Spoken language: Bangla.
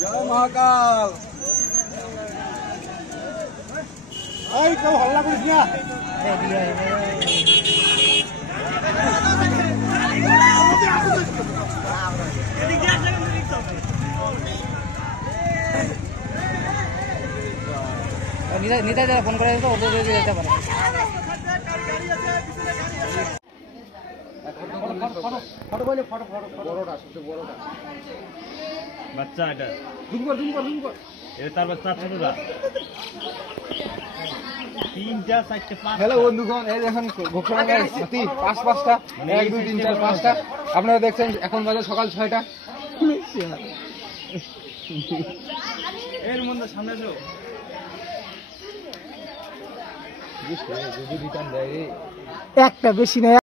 জয় মহাকাল। এই কেউ হল্লা করিস না। নিতাই দাদা ফোন করে তো ওদের যেতে পারে। বাচ্চা এটা জুম কর এটা তার বাচ্চা ছোটরা 3টা 4টা 5। হ্যালো বন্ধুগণ, এই দেখুন ঘোষণাগার হাতি 5-5টা 1 2 3 4 5টা। আপনারা দেখছেন এখন বাজে সকাল 6টা। এর মধ্যে সামনে যাও যদি রিটার্ন দেয় একটা বেশি নেই।